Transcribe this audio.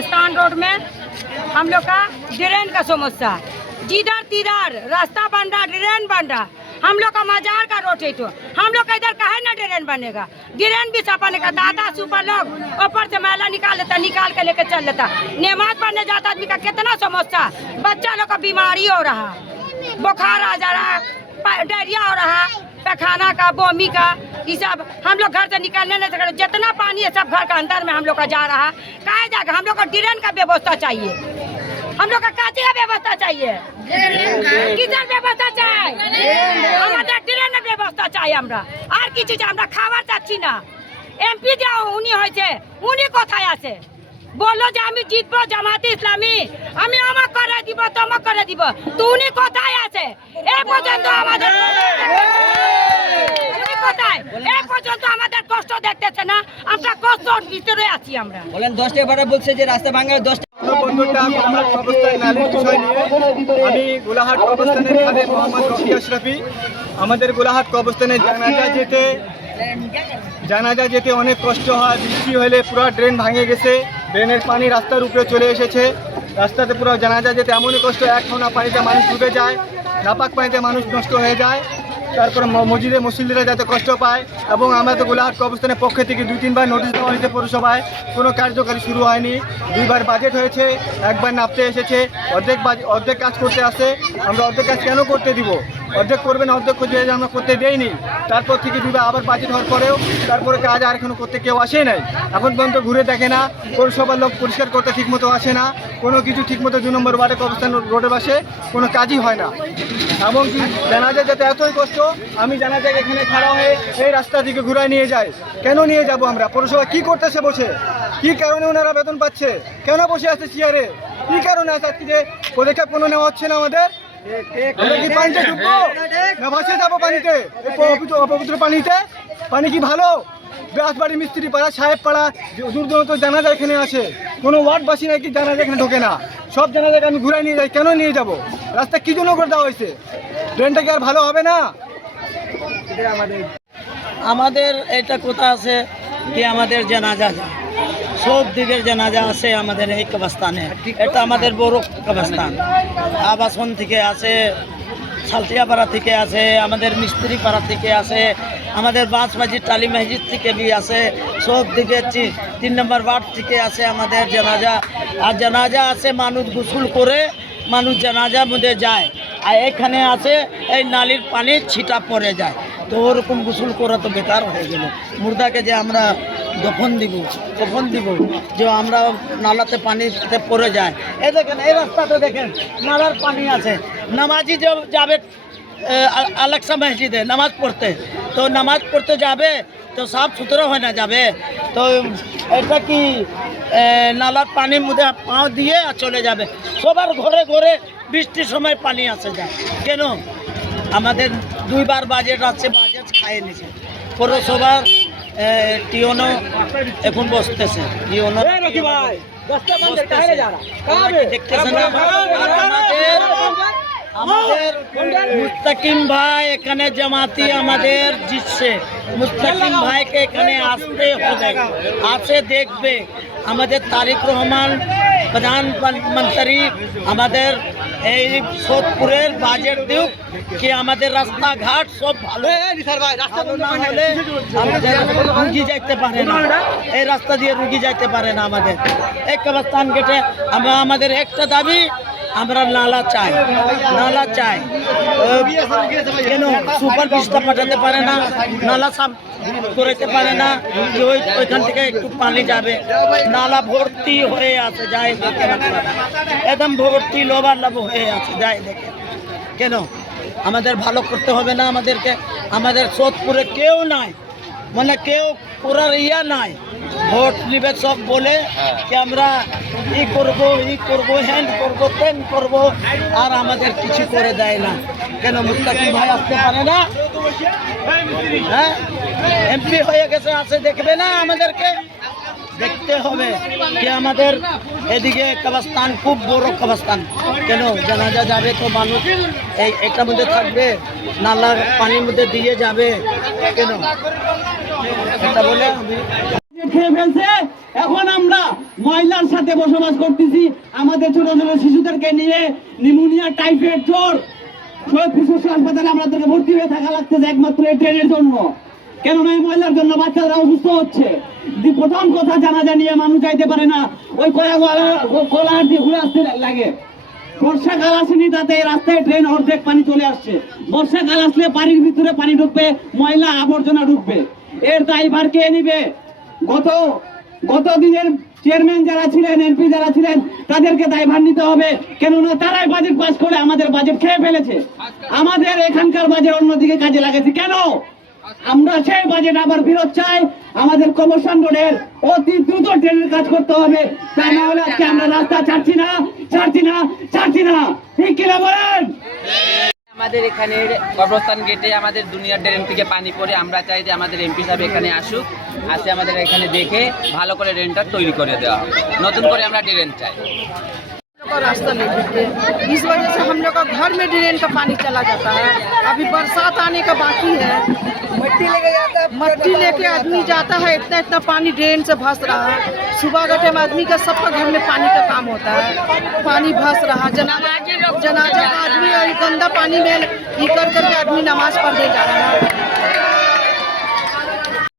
स्थान रोड में हम लोग का ड्रेन का समस्या, जिधर तिधर रास्ता बन रहा, ड्रेन बन रहा। हम लोग का मजार का रोड है, तो हम लोग का इधर काहे ना ड्रेन बनेगा। ड्रेन भी सफाने का दादा सुपर लोग ऊपर से मैला निकाल लेता, निकाल के लेके चल लेता। नमाज पढ़ने जाता आदमी का कितना समस्या, बच्चा लोग का बीमारी हो रहा, बुखार आ जा रहा, डायरिया हो रहा, पैखाना का, बोमी का, ये सब हम लोग घर से निकलने नहीं सकते। जितना पानी है सब घर का अंदर में हम लोग का जा रहा। कहाँ जाएगा? हम लोग को ड्रेन का व्यवस्था चाहिए, हम लोग का काची का व्यवस्था चाहिए, किचन व्यवस्था चाहिए, हमारे ड्रेन व्यवस्था चाहिए। हमरा और की चीज हमरा खाবার চাচ্ছি না। এমপি যাও উনি হয়েছে, উনি কোথায় আছে? বললো যে আমি জিতবো জামাতে ইসলামী, আমি আমাক করে দিব, তমক করে দিব, তো উনি কোথায় আছে? এই পর্যন্ত আমাদের উনি কোথায়? এই পর্যন্ত আমাদের কষ্ট দেখতেছে না, আমরা কষ্টর ভিতরে আছি। আমরা বলেন 10টা বারে বলছে যে রাস্তা ভাঙা 10টা বন্ধুটা গোলাহাট কবরস্থান নালীর বিষয় নিয়ে আমি গোলাহাট কবরস্থানের খাদেম মোহাম্মদ রফি আশরাফি। আমাদের গোলাহাট কবরস্থানে জানাজা যেতে অনেক কষ্ট হয়। বৃষ্টি হলে পুরো ড্রেন ভাঙে গেছে, ড্রেনের পানি রাস্তার উপরে চলে এসেছে। রাস্তাতে পুরো জানাজা যেতে এমনই কষ্ট, এক ফোঁটা পানিতে মানুষ ডুবে যায়, নাপাক পানিতে মানুষ নষ্ট হয়ে যায়। তারপরে মসজিদে মুসল্লিরা যাতে কষ্ট পায়। এবং আমাদের গোলাহাট কবরস্থানের পক্ষ থেকে 2-3বার নোটিশ দেওয়া হয়েছে পৌরসভায়, কোনো কার্যকারী শুরু হয়নি। 2বার বাজেট হয়েছে, একবার নাপতে এসেছে, অর্ধেক কাজ করতে আসে। আমরা অর্ধেক কাজ কেন করতে দিব? অর্ধেক করবেন, অর্ধেক খুঁজে আমরা করতে দেইনি। তারপর থেকে 2বার আবার বাজেট হওয়ার পরেও তারপরে কাজ আর এখনো করতে কেউ আসে নাই। এখন পর্যন্ত ঘুরে দেখে না, পৌরসভার লোক পরিষ্কার করতে ঠিকমতো আসে না, কোনো কিছু ঠিকমতো 2 নম্বর ওয়ার্ডে কবরস্থান রোডের পাশে কোনো কাজই হয় না। এমনকি জানাজা যেতে এতই কষ্ট, আমি জানাজাকে এখানে খাড়া হয়ে এই রাস্তা থেকে ঘুরায় নিয়ে যাই। কেন নিয়ে যাব আমরা? পৌরসভা কি করতেছে বসে? কি কারণে ওনারা বেতন পাচ্ছে? কেন বসে আছে চেয়ারে? কি কারণে আছে? আজকে যে পদক্ষেপ কোনো নেওয়া হচ্ছে না আমাদের? আমরা কি পানিতে ঢুকবো না ভাসে যাবো পানিতে? অপবিত্র পানিতে? পানি কি ভালো? ব্যাসবাড়ি, মিস্ত্রি পাড়া, সাহেব পাড়া, দূর দূরান্ত জানাজা এখানে আসে, কোনো ওয়ার্ডবাসী নাকি জানাজা এখানে ঢোকে না। সব জানাজাকে আমি ঘুরাই নিয়ে যাই। কেন নিয়ে যাব? রাস্তা কি জন্য করে দেওয়া হয়েছে? ট্রেনটা কি আর ভালো হবে না? আমাদের এটা কথা আছে কি আমাদের জানাজা সব দিকের জানাজা আছে আমাদের এই কবরস্থানে। এটা আমাদের বড় কবরস্থান। আবাসন থেকে আছে, সালটিয়াপাড়া থেকে আছে, আমাদের মিস্ত্রি পাড়া থেকে আছে, আমাদের বাঁশবাজি টালি মসজিদ থেকে भी আছে, সব দিকে 3 নম্বর ওয়ার্ড থেকে আছে আমাদের জানাজা। আর জানাজা আছে মানুষ গোসল করে মানুষ জানাজার মধ্যে যায়, আর এখানে আছে এই নালির পানি ছিটা পড়ে যায়। তো ওরকম গোসল করা তো বেকার হয়ে গেল। মুর্দাকে যে আমরা কখন দিব যে আমরা নালাতে পানিতে পড়ে যায়। এই দেখেন এই রাস্তাতে দেখেন নালার পানি আছে। নামাজি যাবে আলেক্সা মসজিদে নামাজ পড়তে, তো নামাজ পড়তে যাবে তো সাফ সুতরা হয় না যাবে, তো এটা কি নালার পানির মধ্যে পাও দিয়ে আর চলে যাবে। সবার ঘরে ঘরে বৃষ্টির সময় পানি আসে যায়। কেন? আমাদের 2বার বাজেট আছে, বাজেট খাইয়ে নিছে পৌরসভার। টিওনো এখন বসতেছে, টিওনো দেখতেছে না। আমাদের মুস্তাকিম ভাই এখানে জামাতি আমাদের জিতছে। মুস্তাকিম ভাইকে এখানে আসতে হবে, আসে দেখবে। আমাদের তারিক রহমান প্রধানমন্ত্রী আমাদের এই সোদপুরের বাজেট দিক কি আমাদের রাস্তাঘাট সব ভালো না হলে আমাদের রুগী যাইতে পারে না, এই রাস্তা দিয়ে রুগী যাইতে পারে না। আমাদের এই কবরস্থান গেটে আমাদের একটা দাবি, আমরা নালা চাই, নালা চাই। কেন সুপার ব্রিজটা পাঠাতে পারে না, নালা সাফ করতে পারে না, যে ওইখান থেকে একটু পানি যাবে। নালা ভর্তি হয়ে আছে, যায় দেখে একদম ভর্তি লোবার লাভ হয়ে আছে, যায় দেখে। কেন? আমাদের ভালো করতে হবে না আমাদেরকে? আমাদের সোদপুরে কেউ নাই, মানে কেউ করার ইয়া নাই। ভোট নিবে সব বলে কি আমরা ই করব হ্যান্ড করব তেন করব, আর আমাদের কিছু করে দেয় না। কেন? মুস্তাকিম ভাই আসতে পারে না? হ্যাঁ, এমপি হয়ে গেছে, আসে দেখবে না? আমাদেরকে দেখতে হবে কি আমাদের এদিকে কবরস্থান খুব বড় কবরস্থান। কেন? জানাজা যাবে তো মানুষ এটার মধ্যে থাকবে, নালার পানির মধ্যে দিয়ে যাবে। কেন? এটা বলে আমি খেয়ে ফেলছে। এখন আমরা ময়লার সাথে বসবাস করতেছি। আমাদের ছোট ছোট শিশুদেরকে নিয়ে নিউমোনিয়া, টাইফয়েড, জ্বর শহীদ শিশু হাসপাতালে আমাদেরকে ভর্তি হয়ে থাকা লাগতেছে একমাত্র এই ট্রেনের জন্য। কেননা এই ময়লার জন্য বাচ্চারা অসুস্থ হচ্ছে। প্রথম কথা, জানাজা নিয়ে মানুষ যাইতে পারে না, ওই কোলাহাট দিয়ে ঘুরে আসতে লাগে। বর্ষাকাল আসেনি, তাতে রাস্তায় ট্রেন অর্ধেক পানি চলে আসছে। বর্ষাকাল আসলে পানির ভিতরে পানি ঢুকবে, ময়লা আবর্জনা ঢুকবে। এর দায়ভার কে নিবে? গত দিনের চেয়ারম্যান যারা ছিলেন, এমপি যারা ছিলেন, তাদেরকে দায়ভার নিতে হবে। কেননা তারাই বাজেট পাস করে আমাদের বাজেট খেয়ে ফেলেছে। আমাদের এখানকার বাজেট অন্যদিকে কাজে লাগাচ্ছে। কেন? আমরা সেই বাজেট আবার ফেরত চাই। আমাদের কমিশন রোডের অতি দ্রুত ট্রেনের কাজ করতে হবে, তা না হলে আজকে আমরা রাস্তা ছাড়ছি না। ঠিক কিনা বলেন? আমাদের এখানের কবরস্থান গেটে আমাদের দুনিয়ার ড্রেন থেকে পানি পড়ে। আমরা চাই যে আমাদের এমপি সাহেব এখানে আসুক, আসে আমাদের এখানে দেখে ভালো করে ড্রেনটা তৈরি করে দেওয়া হবে। নতুন করে আমরা ড্রেন চাই। का रास्ता नहीं देते, इस वजह से हम लोग का घर में ड्रेन का पानी चला जाता है। अभी बरसात आने का बाकी है, मट्टी लेके आदमी जाता है, इतना पानी ड्रेन से भस रहा है। सुबह का टाइम आदमी का सबका घर में पानी का काम होता है, पानी भस रहा। जनाजा का आदमी और गंदा पानी में कर करके आदमी नमाज पढ़ने जा रहा है।